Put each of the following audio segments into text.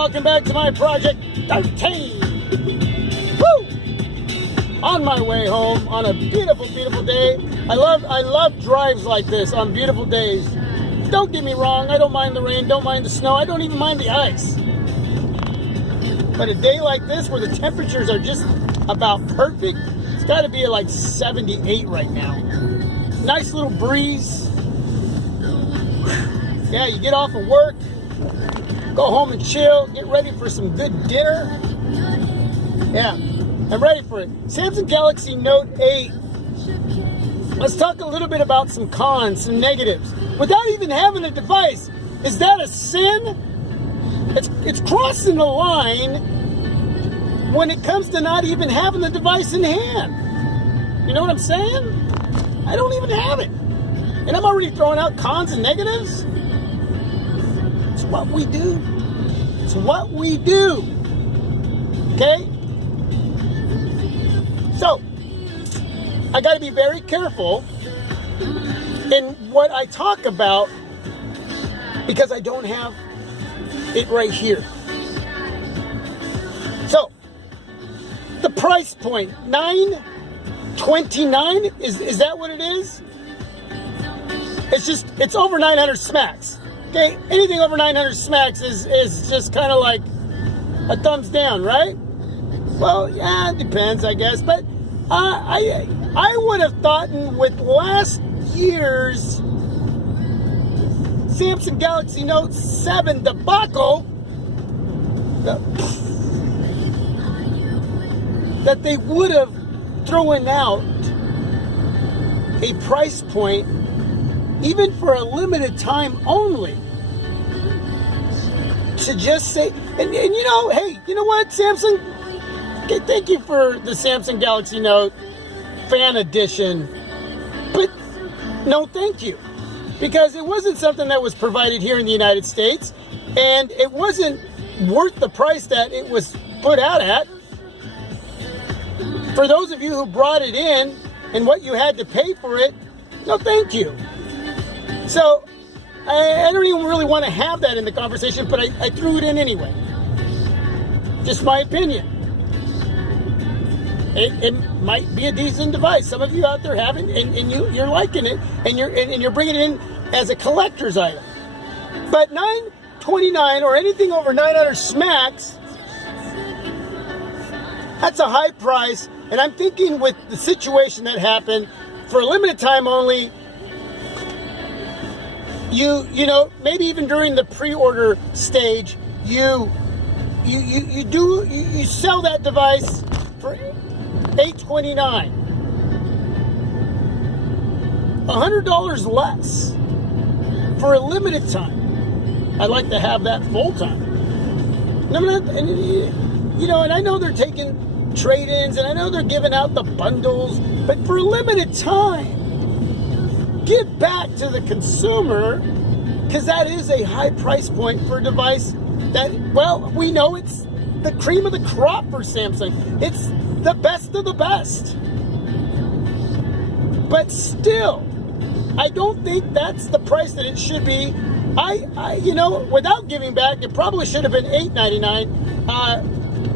welcome back to my Project 13. Woo! On my way home on a beautiful, beautiful day. I love drives like this on beautiful days. Don't get me wrong, I don't mind the rain, don't mind the snow, I don't even mind the ice. But a day like this where the temperatures are just about perfect, it's got to be at like 78 right now. Nice little breeze. Yeah, you get off of work, go home and chill, get ready for some good dinner. Yeah, I'm ready for it. Samsung Galaxy Note 8. Let's talk a little bit about some cons, some negatives. Without even having a device, is that a sin? It's crossing the line when it comes to not even having the device in hand. You know what I'm saying? I don't even have it. And I'm already throwing out cons and negatives. It's what we do. It's what we do. Okay? So, I got to be very careful in what I talk about because I don't have it right here. So, the price point, $929, is that what it is? It's over 900 smacks. Okay, anything over 900 smacks is just kind of like a thumbs down, right? Well, yeah, it depends, I guess. But I would have thought with last year's Samsung Galaxy Note 7 debacle that they would have thrown out a price point even for a limited time only, to just say, and you know, hey, you know what, Samsung? Okay, thank you for the Samsung Galaxy Note Fan Edition, but no thank you. Because it wasn't something that was provided here in the United States, and it wasn't worth the price that it was put out at. For those of you who brought it in and what you had to pay for it, no thank you. So, I don't even really want to have that in the conversation, but I threw it in anyway. Just my opinion. It might be a decent device. Some of you out there have it, and you're liking it, and you're bringing it in as a collector's item. But $929 or anything over 900 smacks, that's a high price. And I'm thinking with the situation that happened, for a limited time only, you know, maybe even during the pre-order stage, you sell that device for $829, $100 less for a limited time. I'd like to have that full time. And I know they're taking trade-ins, and I know they're giving out the bundles, but for a limited time, give back to the consumer, because that is a high price point for a device that, well, we know it's the cream of the crop for Samsung. It's the best of the best. But still, I don't think that's the price that it should be. Without giving back, it probably should have been $899.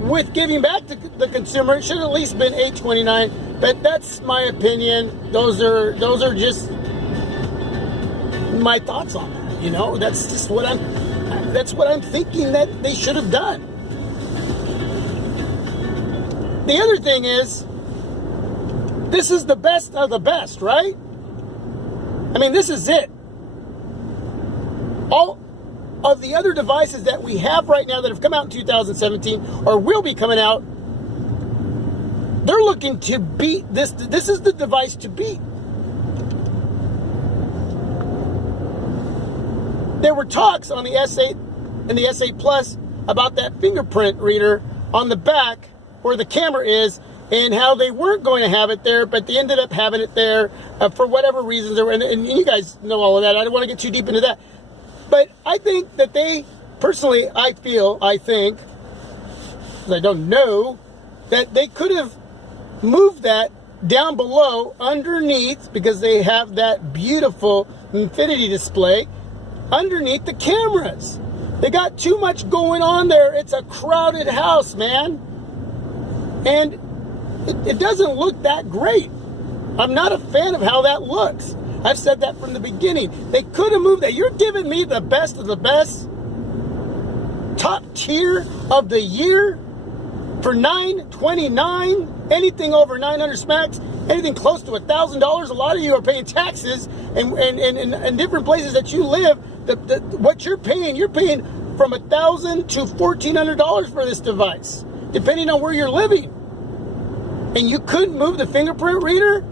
With giving back to the consumer, it should have at least been $829. But that's my opinion. Those are just my thoughts on that. You know, that's just what I'm thinking that they should have done. The other thing is, this is the best of the best, right? I mean, this is it. All of the other devices that we have right now that have come out in 2017 or will be coming out, they're looking to beat this. This is the device to beat. There were talks on the S8 and the S8 Plus about that fingerprint reader on the back where the camera is, and how they weren't going to have it there, but they ended up having it there for whatever reasons. And you guys know all of that. I don't want to get too deep into that. But I think that they, personally, I think, because I don't know, that they could have moved that down below underneath, because they have that beautiful infinity display underneath the cameras. They got too much going on there. It's a crowded house, man. And it doesn't look that great. I'm not a fan of how that looks. I've said that from the beginning. They could have moved that. You're giving me the best of the best, top tier of the year for $929. Anything over 900 smacks, anything close to $1,000. A lot of you are paying taxes, and in different places that you live, what you're paying from $1,000 to $1,400 for this device, depending on where you're living. And you couldn't move the fingerprint reader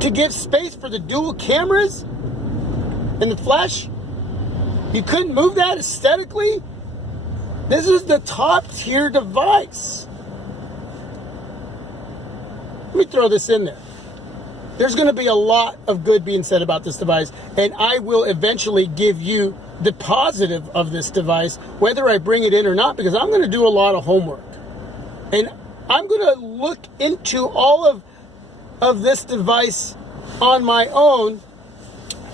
to give space for the dual cameras and the flash? You couldn't move that aesthetically? This is the top tier device. Let me throw this in there. There's going to be a lot of good being said about this device, and I will eventually give you the positive of this device, whether I bring it in or not, because I'm going to do a lot of homework. And I'm going to look into all of this device on my own,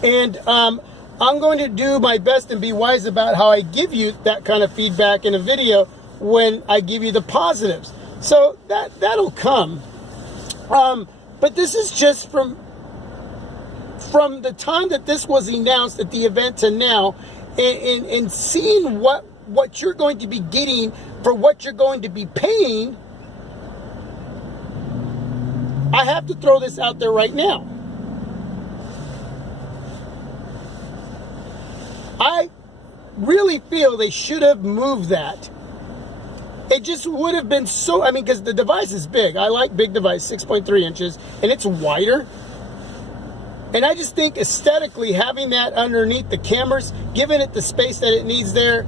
and I'm going to do my best and be wise about how I give you that kind of feedback in a video when I give you the positives. So that'll come. But this is just from the time that this was announced at the event to now, and seeing what you're going to be getting for what you're going to be paying. I have to throw this out there right now. I really feel they should have moved that. It just would have been so, I mean, because the device is big. I like big device, 6.3 inches, and it's wider. And I just think aesthetically having that underneath the cameras, giving it the space that it needs there,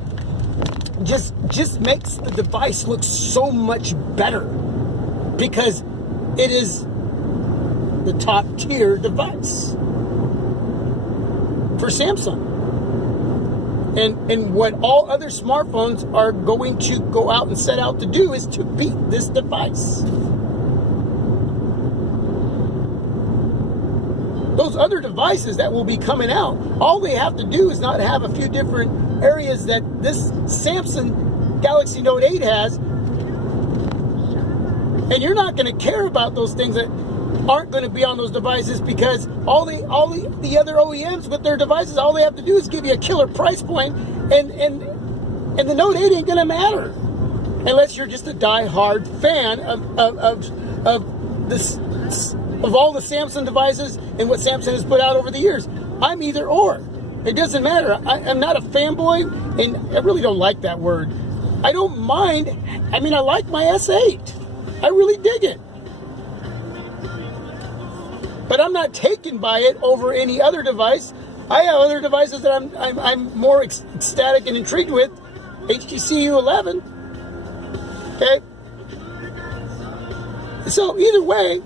just makes the device look so much better, because it is the top tier device for Samsung. And what all other smartphones are going to go out and set out to do is to beat this device. Those other devices that will be coming out, all they have to do is not have a few different areas that this Samsung Galaxy Note 8 has, and you're not going to care about those things that aren't going to be on those devices, because all the other OEMs with their devices, all they have to do is give you a killer price point, and the Note 8 ain't going to matter unless you're just a die-hard fan of all the Samsung devices and what Samsung has put out over the years. I'm either or. It doesn't matter. I'm not a fanboy, and I really don't like that word. I don't mind. I mean, I like my S8. I really dig it. But I'm not taken by it over any other device. I have other devices that I'm more ecstatic and intrigued with. HTC U11. Okay? So either way,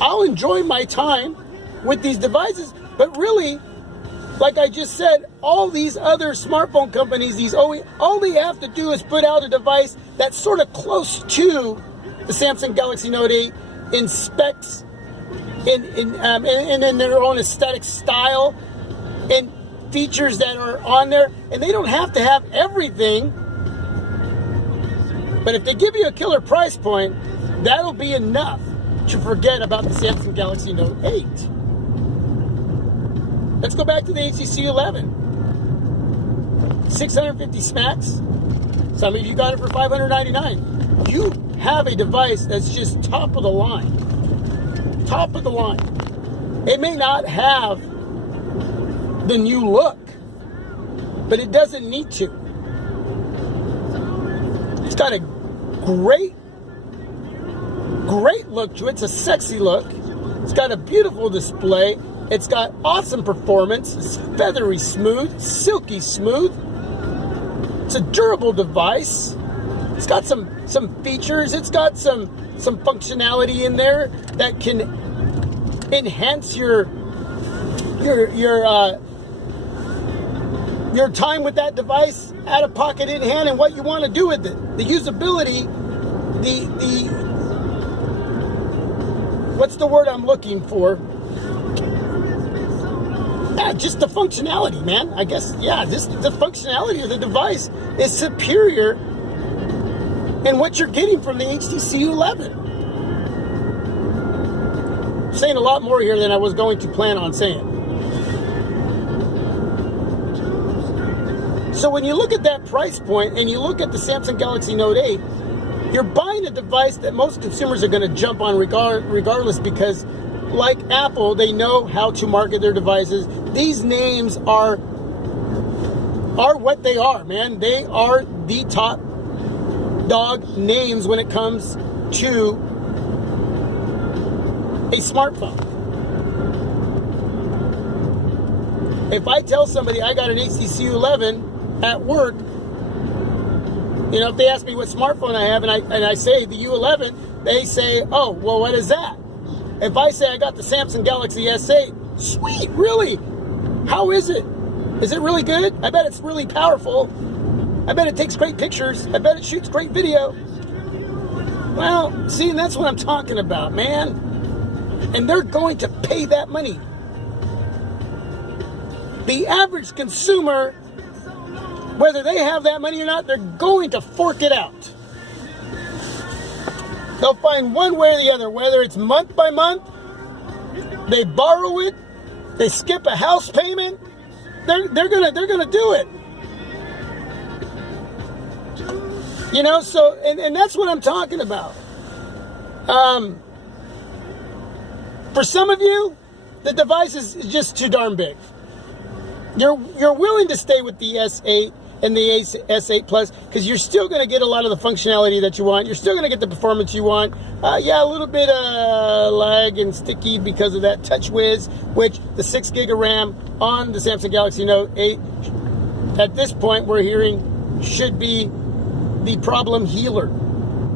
I'll enjoy my time with these devices. But really, like I just said, all these other smartphone companies, all they have to do is put out a device that's sort of close to the Samsung Galaxy Note 8 in specs, and in their own aesthetic style, and features that are on there, and they don't have to have everything. But if they give you a killer price point, that'll be enough to forget about the Samsung Galaxy Note 8. Let's go back to the HTC 11. 650 smacks. Some of you got it for $599. You have a device that's just top of the line. Top of the line. It may not have the new look, but it doesn't need to. It's got a great look to it. It's a sexy look. It's got a beautiful display. It's got awesome performance. It's feathery smooth, silky smooth. It's a durable device. It's got some features. It's got some functionality in there that can enhance your time with that device, out of pocket, in hand, and what you want to do with it. The usability, what's the word I'm looking for? Yeah, just the functionality, man. I guess, yeah, just the functionality of the device is superior in what you're getting from the HTC U11. I'm saying a lot more here than I was going to plan on saying. So when you look at that price point and you look at the Samsung Galaxy Note 8, you're buying a device that most consumers are going to jump on regardless, because like Apple, they know how to market their devices. These names are what they are, man. They are the top dog names when it comes to a smartphone. If I tell somebody I got an HTC 11 at work, you know, if they ask me what smartphone I have and I say the U11, they say, oh, well, what is that? If I say I got the Samsung Galaxy S8, sweet, really? How is it? Is it really good? I bet it's really powerful. I bet it takes great pictures. I bet it shoots great video. Well, see, that's what I'm talking about, man. And they're going to pay that money. The average consumer, whether they have that money or not, they're going to fork it out. They'll find one way or the other, whether it's month by month, they borrow it, they skip a house payment, they're gonna do it. You know, so and that's what I'm talking about. For some of you, the device is just too darn big. You're willing to stay with the S8 and the S8 Plus because you're still going to get a lot of the functionality that you want. You're still going to get the performance you want. Yeah, a little bit of lag and sticky because of that TouchWiz, which the 6 gig of RAM on the Samsung Galaxy Note 8, at this point we're hearing should be the problem healer.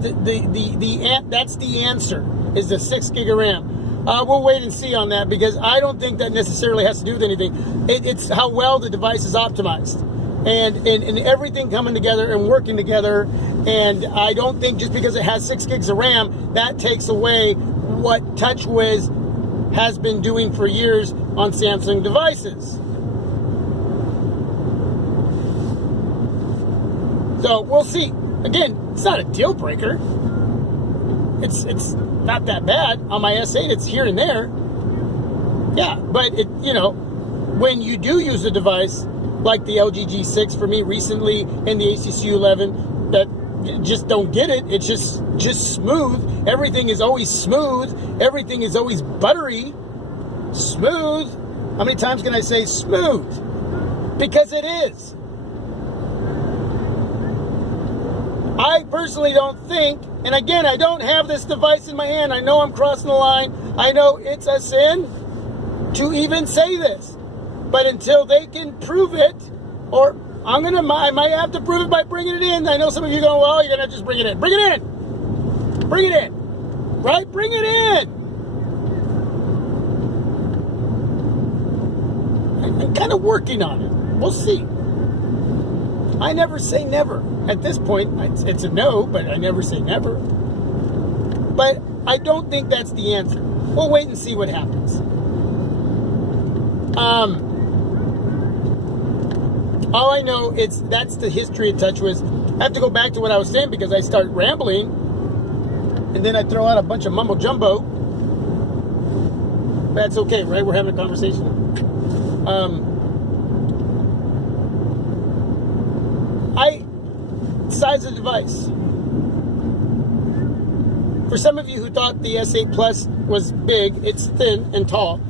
That's the answer, is the 6 gig of RAM. We'll wait and see on that because I don't think that necessarily has to do with anything. It's how well the device is optimized and everything coming together and working together. And I don't think just because it has 6 gigs of RAM, that takes away what TouchWiz has been doing for years on Samsung devices. So we'll see. Again, it's not a deal breaker. It's not that bad. On my S8, it's here and there. Yeah, but it, you know, when you do use a device like the LG G6 for me recently and the HTC U11 that just don't get it, it's just smooth. Everything is always smooth. Everything is always buttery. Smooth. How many times can I say smooth? Because it is. I personally don't think, and again, I don't have this device in my hand. I know I'm crossing the line. I know it's a sin to even say this. But until they can prove it, or I might have to prove it by bringing it in. I know some of you go, well, you're going to just bring it in. Bring it in. Bring it in. Right? Bring it in. I'm kind of working on it. We'll see. I never say never. At this point, it's a no, but I never say never. But I don't think that's the answer. We'll wait and see what happens. All I know is that's the history of TouchWiz. I have to go back to what I was saying because I start rambling, and then I throw out a bunch of mumbo jumbo. That's okay, right? We're having a conversation. Size of the device. For some of you who thought the S8 Plus was big, it's thin and tall.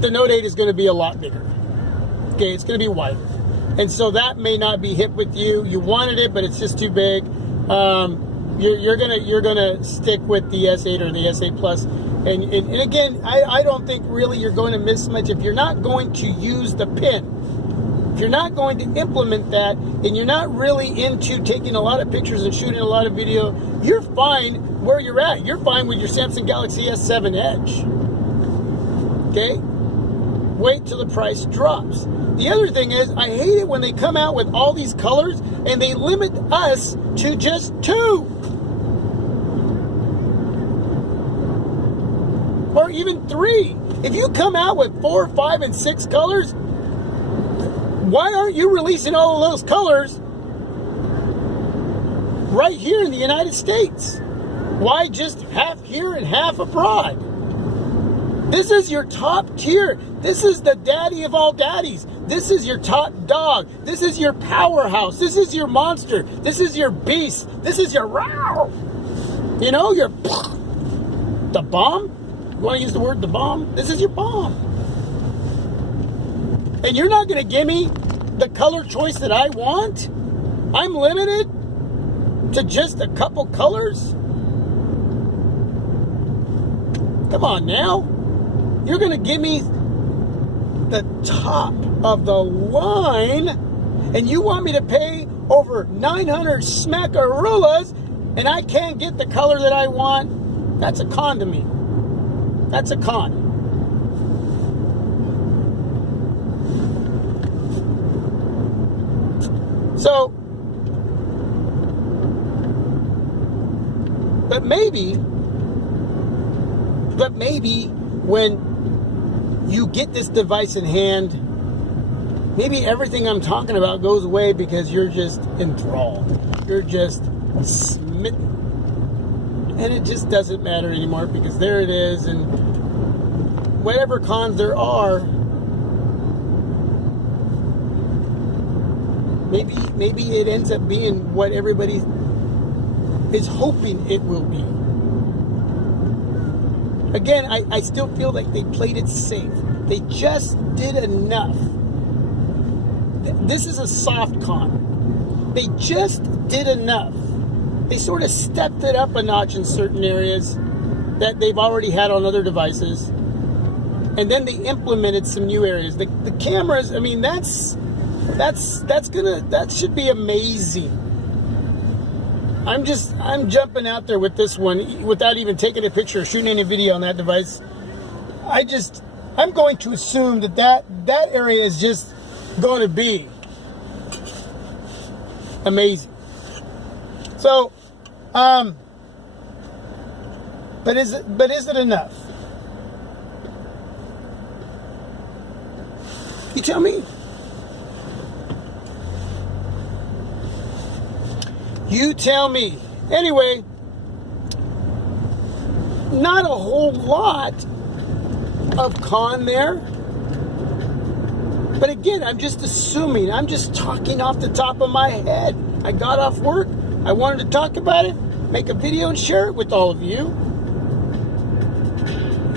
The Note 8 is going to be a lot bigger. Okay, it's going to be wider. And so that may not be hip with you. You wanted it, but it's just too big. You're gonna stick with the S8 or the S8 Plus. And again, I don't think really you're going to miss much if you're not going to use the pen. If you're not going to implement that and you're not really into taking a lot of pictures and shooting a lot of video, you're fine where you're at. You're fine with your Samsung Galaxy S7 Edge. Okay? Wait till the price drops. The other thing is, I hate it when they come out with all these colors and they limit us to just 2. Or even 3. If you come out with 4, 5, and 6 colors, why aren't you releasing all of those colors right here in the United States? Why just half here and half abroad? This is your top tier. This is the daddy of all daddies. This is your top dog. This is your powerhouse. This is your monster. This is your beast. This is your wow. You know, your the bomb. You want to use the word the bomb? This is your bomb. And you're not going to give me the color choice that I want? I'm limited to just a couple colors? Come on now. You're going to give me the top of the line, and you want me to pay over 900 smackaroos, and I can't get the color that I want? That's a con to me. That's a con. So, but maybe when you get this device in hand, maybe everything I'm talking about goes away because you're just enthralled. You're just smitten. And it just doesn't matter anymore because there it is, and whatever cons there are, maybe it ends up being what everybody is hoping it will be. Again, I still feel like they played it safe. They just did enough. This is a soft con. They just did enough. They sort of stepped it up a notch in certain areas that they've already had on other devices. And then they implemented some new areas. The cameras, I mean, that should be amazing. I'm jumping out there with this one without even taking a picture or shooting any video on that device. I'm going to assume that area is just going to be amazing. So, but is it enough? You tell me. You tell me. Anyway, not a whole lot of con there. But again, I'm just assuming. I'm just talking off the top of my head. I got off work. I wanted to talk about it, make a video and share it with all of you.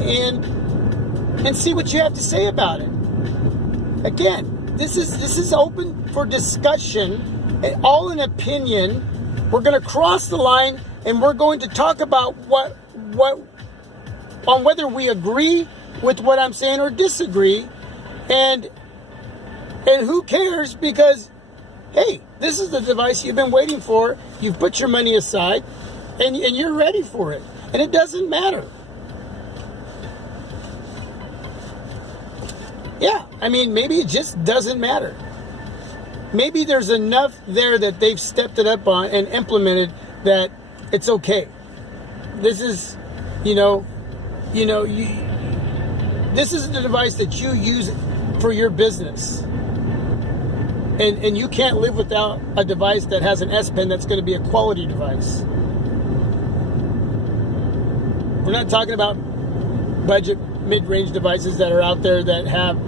And see what you have to say about it. Again, this is open for discussion, and all an opinion. We're going to cross the line, and we're going to talk about on whether we agree with what I'm saying or disagree, and who cares, because hey, this is the device you've been waiting for. You've put your money aside, and you're ready for it, and it doesn't matter. Yeah, I mean, maybe it just doesn't matter. Maybe there's enough there that they've stepped it up on and implemented that it's okay. This is, this is the device that you use for your business. And you can't live without a device that has an S Pen that's going to be a quality device. We're not talking about budget mid-range devices that are out there that have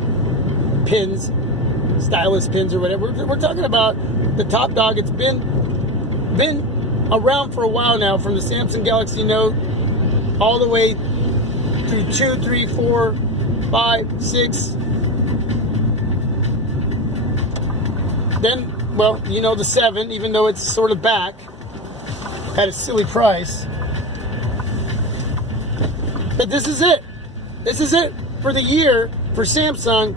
pins, stylus pins or whatever. We're talking about the top dog. It's been around for a while now, from the Samsung Galaxy Note all the way through 2, 3, 4, 5, 6. Then, well, the 7, even though it's sort of back at a silly price. But this is it. This is it for the year for Samsung.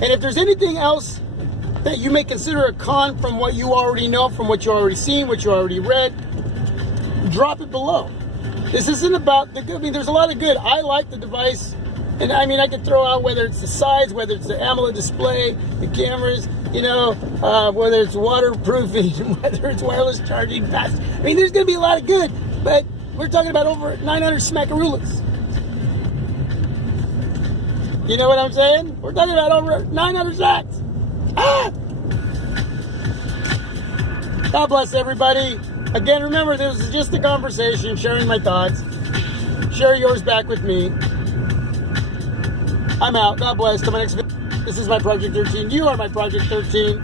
And if there's anything else that you may consider a con from what you already know, from what you already seen, what you already read, drop it below. This isn't about the good. I mean, there's a lot of good. I like the device. And I mean, I could throw out whether it's the size, whether it's the AMOLED display, the cameras, whether it's waterproofing, whether it's wireless charging, fast. I mean, there's going to be a lot of good. But we're talking about over 900 smackaroos. You know what I'm saying? We're talking about over 900 sacks. Ah! God bless everybody. Again, remember, this is just a conversation, sharing my thoughts. Share yours back with me. I'm out. God bless. Till my next video. This is my Project 13. You are my Project 13.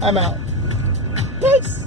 I'm out. Peace.